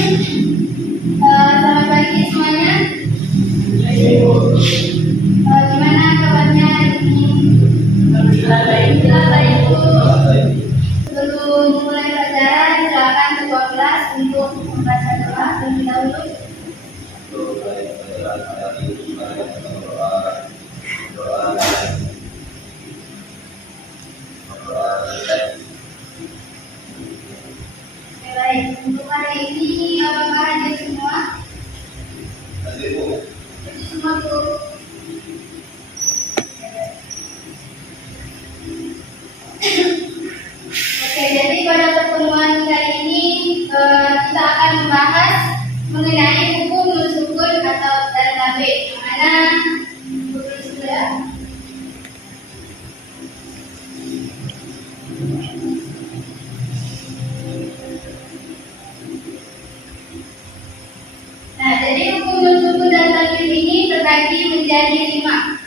Selamat pagi semuanya. Gimana kabarnya hari ini? Alhamdulillah baik, Bu. Sebelum mulai pelajaran, silakan ketua kelas untuk membaca doa terlebih dahulu. Baik, untuk hari ini apakah hadir semua? Hadir, Bu. Hadir semua, Bu. Oke, jadi pada pertemuan kali ini kita akan membahas mengenai hukum nun sukun atau dan tabik. Mana hukum sudah? Nah, jadi hukum nun sukun dan tabik ini terbagi menjadi 5.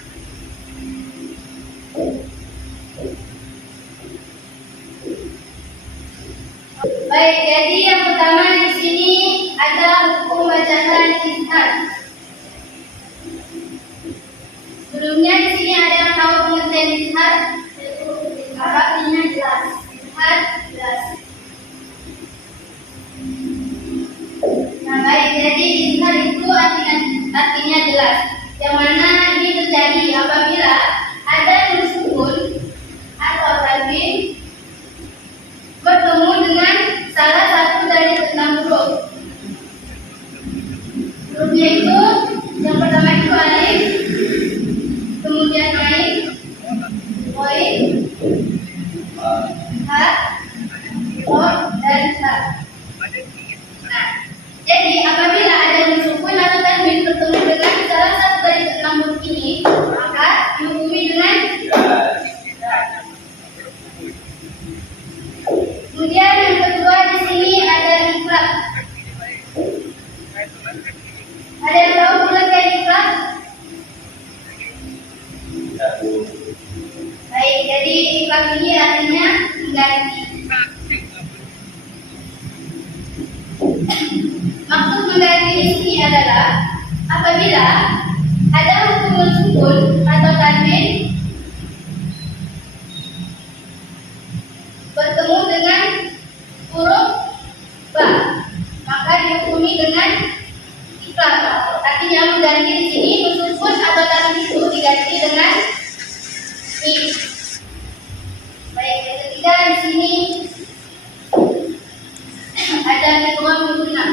Baik, jadi yang pertama di sini ada hukum bacaan izhar. Sebelumnya di sini ada yang tahu pengertian izhar? Artinya jelas. Izhar jelas. Nah, baik, jadi izhar itu artinya jelas. Yang mana ini terjadi apabila ada nun sukun atau tanwin bertemu dengan salah satu dari 6 huruf. Hurufnya itu yang pertama itu alif, kemudian ain, qoin, ha, qaf, dan sa. Nah, jadi apabila ada nun sukun atau tanwin bertemu dengan salah satu dari 6 huruf ini, maka dihukumi dengan kemudian yang kedua di sini ada ikrab. Ada yang tahu pengertian ikrab? Baik, jadi ikrab ini artinya mengganti. Maksud mengganti di sini adalah apabila ada hukum nun sukun atau tanwin bertemu dengan huruf ba, maka dihukumi dengan ikrab. Artinya mengganti di sini nun sukun atau tanwin itu diganti dengan i. Baik, yang ketiga di sini ada idgham guna.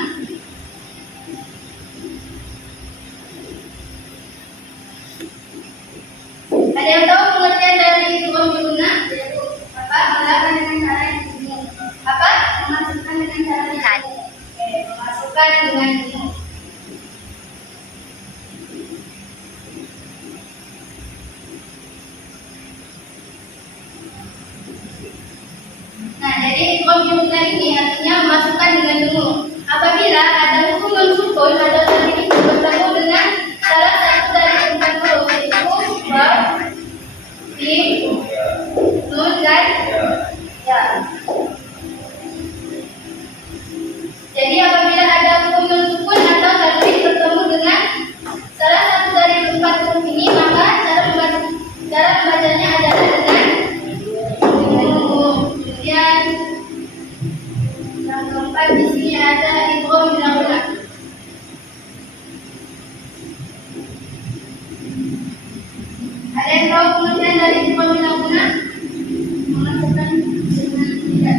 Ada yang tahu pengertian dari idgham guna? Melakukan dengan cara yang ini. Memasukkan dengan cara yang ini. Memasukkan dengan ini. Nah, jadi idgham guna ini artinya memasukkan dengan dulu. Apabila ada hukum nun sukun atau tanwin itu bertemu dengan salah satu dari 4 huruf, yaitu waw, mim, nun, dan ya. Jadi apabila ada hukum nun sukun atau tanwin bertemu dengan salah satu dari 4 huruf ini, maka cara membacanya adalah dengan umum. Kemudian yang keempat di sini ada idgham guna. Ada yang tahu pengertian dari idgham guna? Memasukkan dengan tidak.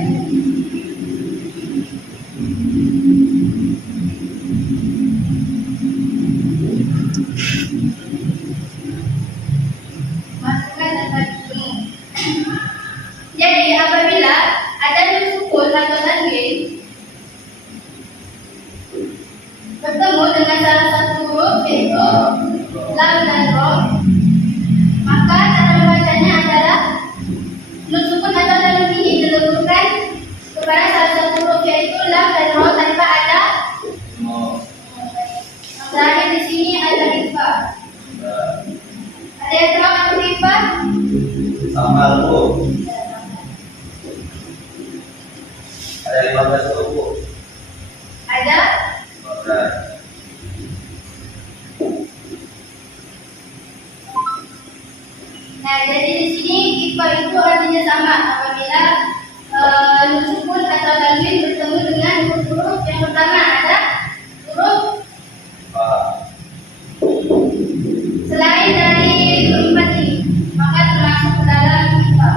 Masukkan dan umum. Jadi apabila ada nun sukun atau tanwin bertemu dengan salah satu huruf yaitu lam dan ro, maka cara membacanya adalah nun sukun atau tanwin ini dileburkan kepada salah satu huruf yaitu lam dan ro tanpa ada. Terakhir di sini ada ikhfa. Ada yang tahu apa ikhfa? Sama Bu. Ada 15 huruf. Ada jadi di sini IPA itu artinya sama apabila nun sukun atau tanwin bertemu dengan huruf yang pertama ada huruf selain dari keempat ini, maka termasuk ke dalam IPA.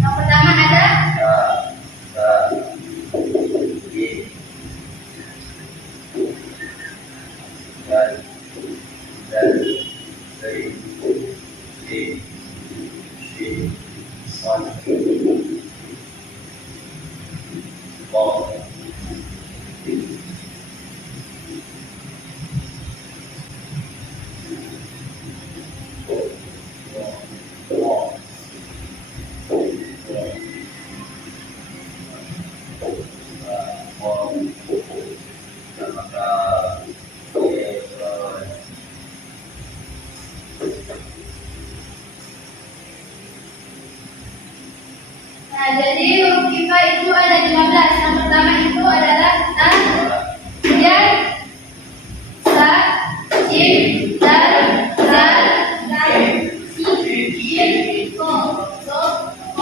Yang pertama ada Nah, jadi huruf IPA itu ada 15. Yang pertama itu adalah ta, kemudian sa, jim, dal, zal, sin, ko, so, ko,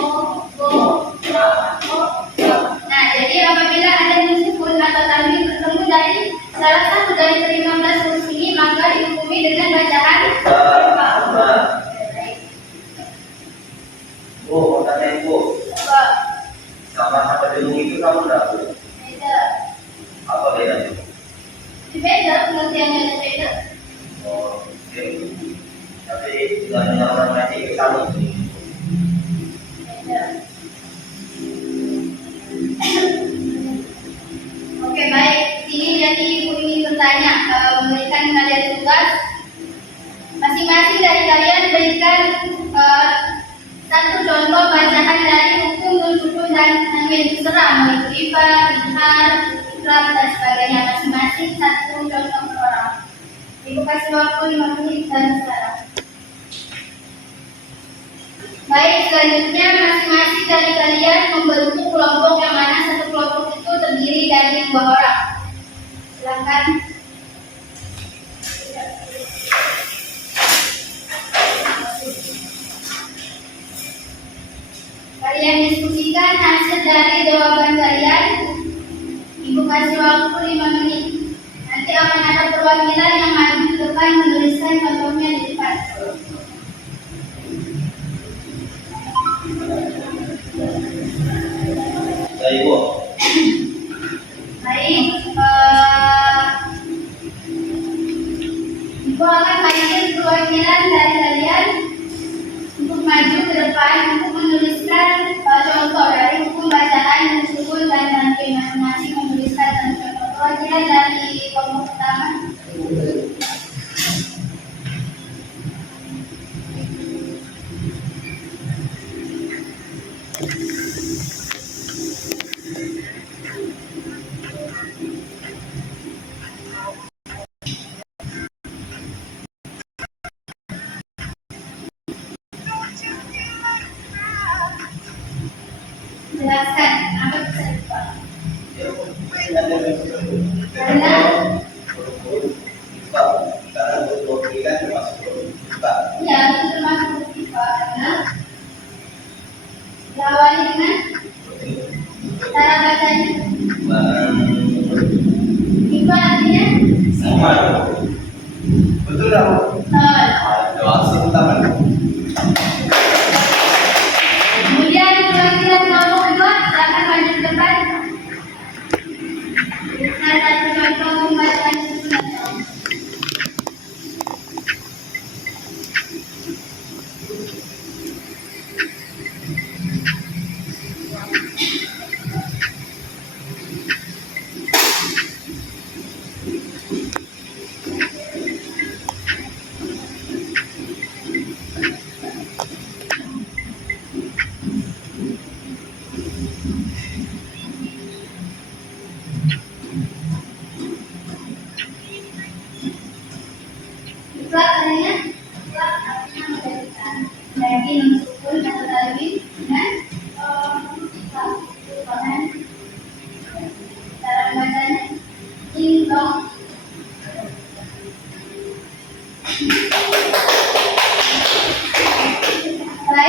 Nah, jadi apabila ada nun sukun atau tanwin bertemu dari salah satu dari 15 huruf ini, maka dihukumi dengan bacaan Oh, mau tanya Ibu, sama kata dengung itu kamu tahu beda. apa bedanya? Beda, pengertiannya beda. Oh, oke. Tapi dengan orang lain itu sama. Beda. Oke, baik. Ini jadi Ibu ingin bertanya, memberikan kalian tugas. Masing-masing dari kalian berikan satu contoh bacaan dari hukum nun sukun dan tanwin, terserah mau itu IPA, izhar, ikrab dan sebagainya. Masing-masing satu contoh per orang. Ibu kasih waktu 5 menit dan sekarang. Baik, selanjutnya masing-masing dari kalian membentuk kelompok yang mana satu kelompok itu terdiri dari 2 orang. Silakan. Kalian diskusikan hasil dari jawaban kalian. Ibu kasih waktu 5 menit. Nanti akan ada perwakilan yang maju ke depan menuliskan contohnya di depan. Ya Ibu. Baik, Ibu akan panggil perwakilan dari kalian untuk maju ke depan untuk menuliskan contoh dari hukum bacaan nun sukun dan tanwin. Masing-masing menuliskan contoh. Perwakilan dari kelompok pertama. Jelaskan apa bisa dibuat. Karena Karena untuk kita termasuk kita. ya itu termasuk IPA karena diawali dengan cara bacanya. IPA artinya Sama. Betul tak? Doa utama. Kemudian perwakilan kelompok kedua silakan maju ke depan. Saya contoh membaca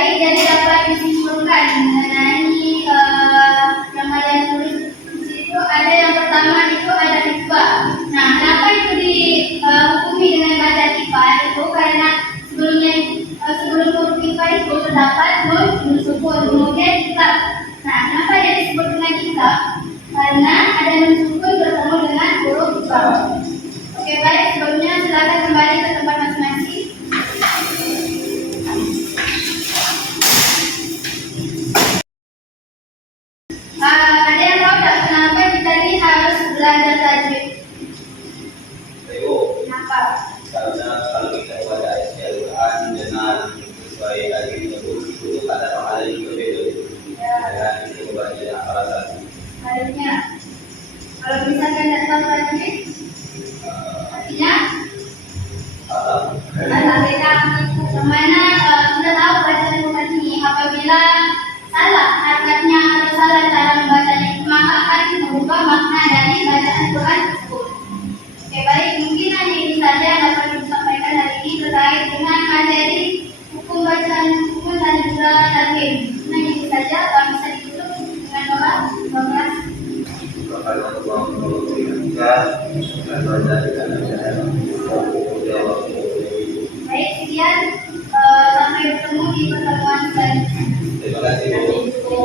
baik, jadi dapat disimpulkan mengenai yang kalian tulis di situ. Ada yang pertama itu ada IPA. Nah, kenapa itu dihukumi dengan baca IPA? Itu karena sebelum huruf IPA itu terdapat nun sukun, kemudian kitab. Nah, kenapa dia disebut dengan kitab? Karena ada nun sukun bertemu dengan huruf IPA. Oke, baik, sebelumnya silakan kembali ke tempat masing-masing. Ada yang tahu tak kenapa kita ini harus belajar tajwid? Ayo, Kenapa? karena kalau kita baca Al-Quran dengan sesuai tadi itu ada hal yang berbeda. Dan itu baca alasan. Harusnya kalau misalkan tidak tahu tajwid, artinya salah beda. Kemana kita tahu bacaan bukan ini? Apabila salah harokatnya atau salah cara membacanya, maka akan mengubah makna dari bacaan Quran tersebut. Oke, baik, mungkin hanya ini saja yang dapat disampaikan hari ini terkait dengan materi hukum bacaan hukum dan juga tajwid. Nah, ini saja. Kalau bisa ditutup dengan doa 12. Baik, sekian. Sampai bertemu di pertemuan selanjutnya. Terima kasih, Bu.